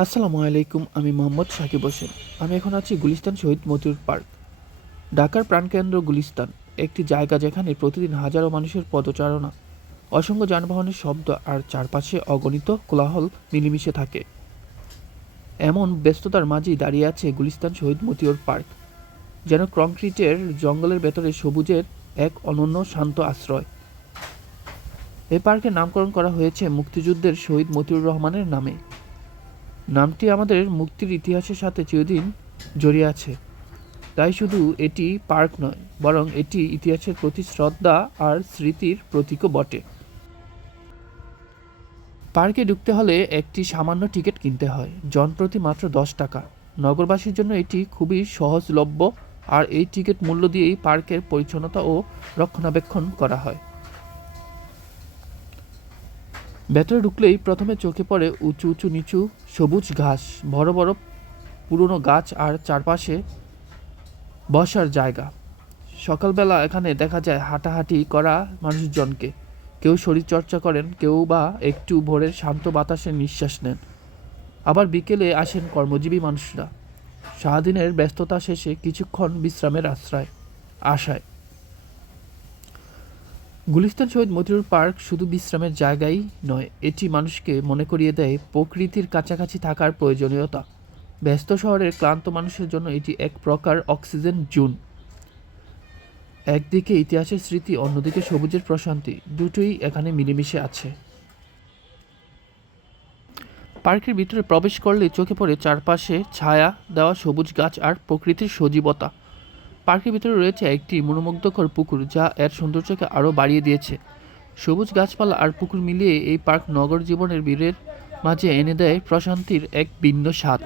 আসসালামু আলাইকুম। আমি মোহাম্মদ সাকিব হোসেন। আমি এখন আছি গুলিস্তান শহীদ মতিউর পার্ক। ঢাকার প্রাণকেন্দ্র গুলিস্তান একটি জায়গা যেখানে প্রতিদিন হাজারো মানুষের পদচারণা, অসংখ্য যানবাহনের শব্দ আর চারপাশে অগণিত কোলাহল মিলেমিশে থাকে। এমন ব্যস্ততার মাঝেই দাঁড়িয়ে আছে গুলিস্তান শহীদ মতিউর পার্ক, যেন কংক্রিটের জঙ্গলের ভেতরে সবুজের এক অনন্য শান্ত আশ্রয়। এই পার্কের নামকরণ করা হয়েছে মুক্তিযুদ্ধের শহীদ মতিউর রহমানের নামে। নামটি আমাদের মুক্তির ইতিহাসের সাথে চিরদিন জড়িয়ে আছে। তাই শুধু এটি পার্ক নয়, বরং এটি ইতিহাসের প্রতি শ্রদ্ধা আর স্মৃতির প্রতীকও বটে। পার্কে ঢুকতে হলে একটি সামান্য টিকিট কিনতে হয়, জনপ্রতি মাত্র 10 টাকা। নগরবাসীর জন্য এটি খুবই সহজলভ্য, আর এই টিকিট মূল্য দিয়েই পার্কের পরিচ্ছন্নতা ও রক্ষণাবেক্ষণ করা হয়। ভেতরে ঢুকলেই প্রথমে চোখে পড়ে উঁচু উঁচু নিচু সবুজ ঘাস, বড় বড় পুরনো গাছ আর চারপাশে বসার জায়গা। সকালবেলা এখানে দেখা যায় হাঁটাহাঁটি করা মানুষজনকে। কেউ শরীরচর্চা করেন, কেউ বা একটু ভোরের শান্ত বাতাসে নিঃশ্বাস নেন। আবার বিকেলে আসেন কর্মজীবী মানুষরা, সারাদিনের ব্যস্ততা শেষে কিছুক্ষণ বিশ্রামের আশায়। গুলিস্তান শহীদ মতিউর পার্ক শুধু বিশ্রামের জায়গাই নয়, এটি মানুষকে মনে করিয়ে দেয় প্রকৃতির কাছাকাছি থাকার প্রয়োজনীয়তা। ব্যস্ত শহরের ক্লান্ত মানুষের জন্য এটি এক প্রকার অক্সিজেন জোন। একদিকে ইতিহাসের স্মৃতি, অন্যদিকে সবুজের প্রশান্তি, দুটোই এখানে মিলেমিশে আছে। পার্কের ভিতরে প্রবেশ করলে চোখে পড়ে চারপাশে ছায়া দেওয়া সবুজ গাছ আর প্রকৃতির সজীবতা। পার্কের ভিতরে রয়েছে একটি মনোমুগ্ধকর পুকুর, যা এর সৌন্দর্যকে আরও বাড়িয়ে দিয়েছে। সবুজ গাছপালা আর পুকুর মিলিয়ে এই পার্ক নগর জীবনের ভিড়ের মাঝে এনে দেয় প্রশান্তির এক ভিন্ন স্বাদ।